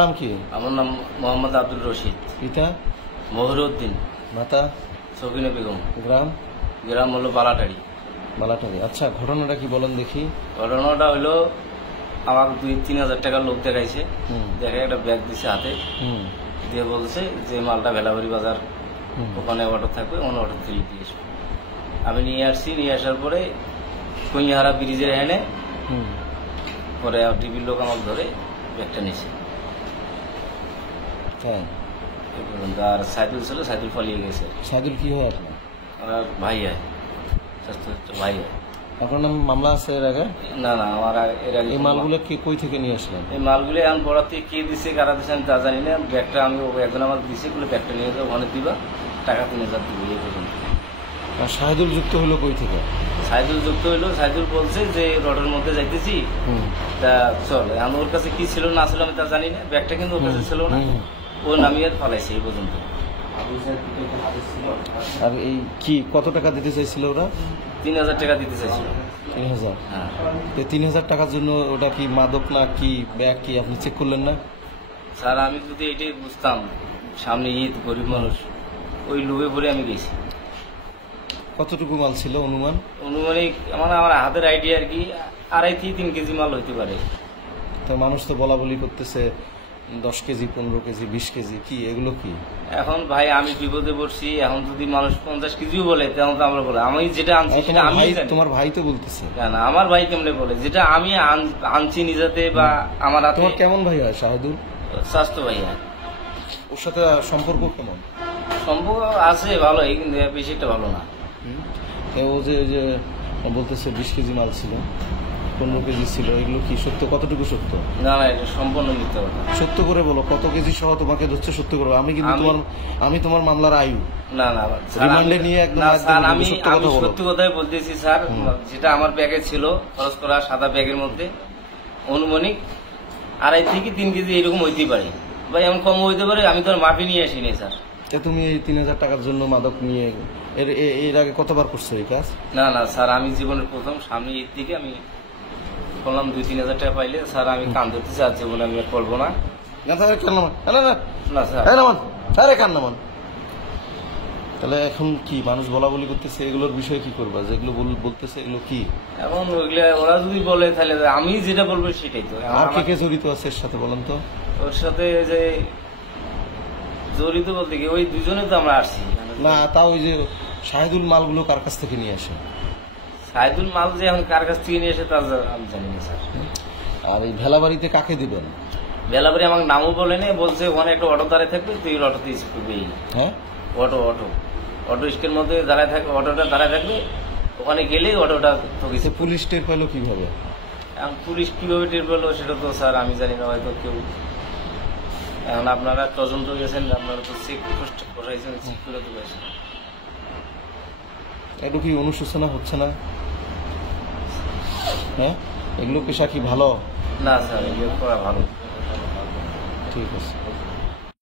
নাম কি? আমার নাম মোহাম্মদ আব্দুল রশিদ। পিতা? মহিরউদ্দিন। মাতা? সকিনা বেগম। গ্রাম? গ্রাম হলো বালাটারি। বালাটারি। আচ্ছা, ঘটনাটা কি বলেন দেখি। ঘটনাটা হইলো আমার 2-3 হাজার টাকার লোক দেখাইছে। দেখে একটা ব্যাগ দিছে হাতে, দিয়ে বলছে যে মালটা ভেলাবাড়ি বাজার ওখানে অটো থাকবে, অন্য অটো দিয়ে আসবে। আমি নিয়ে আসছি, নিয়ে আসার পরে কইহারা ব্রিজের এনে পরে টিভির লোক আমাকে ধরে ব্যাগটা নিয়েছে। আর সাইদুল ছিল, সাইদুল পালিয়ে গেছে। সাইদুল কি হয় আপনার? আমার ভাই হয়, ভাই হয়। আপনার নাম মামলা আছে এর আগে? না না, আমার এর আগে। এই মালগুলো কে কই থেকে নিয়ে আসলেন? এই মালগুলো এখন বড় থেকে কে দিছে কারা দিছে আমি তা জানি না। ব্যাগটা আমি একজন আমার দিছে, বলে ব্যাগটা নিয়ে যাও, ওখানে দিবা, টাকা 3000 দিবে এই পর্যন্ত। আর শাহিদুল যুক্ত হলো কই থেকে? সাইদুল যুক্ত হইলো, সাইদুল বলছে যে রোডের মধ্যে যাইতেছি, তা চল। আমি ওর কাছে কি ছিল না ছিল আমি তা জানি না, ব্যাগটা কিন্তু ওর কাছে ছিল না, ও নামিয়ে ফালাইছে এই পর্যন্ত। আর এই কি কত টাকা দিতে চাইছিল ওরা? 3000 টাকা দিতে চাইছিল। 3000? হ্যাঁ। 3000 টাকার জন্য ওটা কি মাদক না কি ব্যাগ কি আপনি চেক করলেন না? স্যার আমি যদি এটাই বুঝতাম, সামনে ঈদ, গরিব মানুষ, ওই লোভে পরে আমি গেছি। কতটুকু মাল ছিল অনুমান? অনুমানিক আমার হাতের আইডিয়া আর কি 2.5 থেকে 3 কেজি মাল হইতে পারে। তো মানুষ তো বলা বলি করতেছে 10 কেজি, 15 কেজি, 20 কেজি, কি এগুলো কি? এখন ভাই আমি বিপদে পড়ছি, এখন যদি মানুষ 50 কেজিও বলে তেমন তো আমরা বলে, আমি যেটা আনছি সেটা আমি জানি। তোমার ভাই তো বলতেছে। না, আমার ভাই কেমনে বলে, যেটা আমি আনছি নিজেতে বা আমার হাতে। তোমার কেমন ভাই হয় শাহিদুল? স্বাস্থ্য ভাই হয়। ওর সাথে সম্পর্ক কেমন? সম্পর্ক আছে ভালোই, কিন্তু বেশি একটা ভালো না। ও যে বলতেছে 20 কেজি মাল ছিল, 15 কেজি ছিল, এগুলো কি সত্য? কতটুকু সত্য? না না, এটা সম্পূর্ণ মিথ্যা কথা। সত্য করে বলো, কত কেজি সহ তোমাকে ধরছে, সত্য করে। আমি কিন্তু আমি তোমার মামলার আয়ু। না না, রিমান্ডে নিয়ে একদম আমি সত্য কথাই বলতেছি স্যার। যেটা আমার ব্যাগে ছিল খরচ করা সাদা ব্যাগের মধ্যে অনুমানিক 2.5 থেকে 3 কেজি এরকম হইতে পারে ভাই, এমন কম হইতে পারে। আমি তো আর মাপি নিয়ে আসিনি স্যার। তুমি এই 3000 টাকার জন্য মাদক নিয়ে এর আগে কতবার করছো এই কাজ? না না স্যার, আমি জীবনের প্রথম, সামনে ঈদ থেকে আমি বললাম 2-3 হাজার টাকা পাইলে স্যার আমি কান ধরতে চাচ্ছি বলে আমি আর করবো না। না স্যার, কান্নামান। তাহলে এখন কি মানুষ বলা বলি করতেছে, এগুলোর বিষয়ে কি করবা? যেগুলো বলতেছে এগুলো কি? এখন ওইগুলা ওরা যদি বলে তাহলে আমি যেটা বলবো সেটাই তো। আর কে জড়িত আছে এর সাথে বলেন তো? ওর সাথে যে জড়িত বলতে কি ওই দুজনে তো আমরা আসছি না। তাও ওই যে শাহিদুল মালগুলো কার কাছ থেকে নিয়ে আসে? সাইদুল মাল যে এখন কার কাছ থেকে নিয়ে এসে তার আমি জানি না স্যার। আর এই ভেলাবাড়িতে কাকে দিবেন? ভেলাবাড়ি আমাকে নামও বলেনি, বলছে ওখানে একটা অটো দাঁড়িয়ে থাকবে, তুই অটোতে করবি। হ্যাঁ, অটো স্টের মধ্যে দাঁড়ায় থাকবে, অটোটা দাঁড়ায় থাকবে, ওখানে গেলেই অটোটা ঠকেছে। পুলিশ টের পেলো কিভাবে? এখন পুলিশ কিভাবে টের পেলো সেটা তো স্যার আমি জানি না, হয়তো কেউ। এখন আপনারা তদন্ত গেছেন, আপনারা তো চেক বসাইছেন, চেক করে তো গেছেন। একটু কি অনুশোচনা হচ্ছে না? হ্যাঁ, এগুলো পেশা কি ভালো? না স্যার, এগুলো করা ভালো। ঠিক আছে।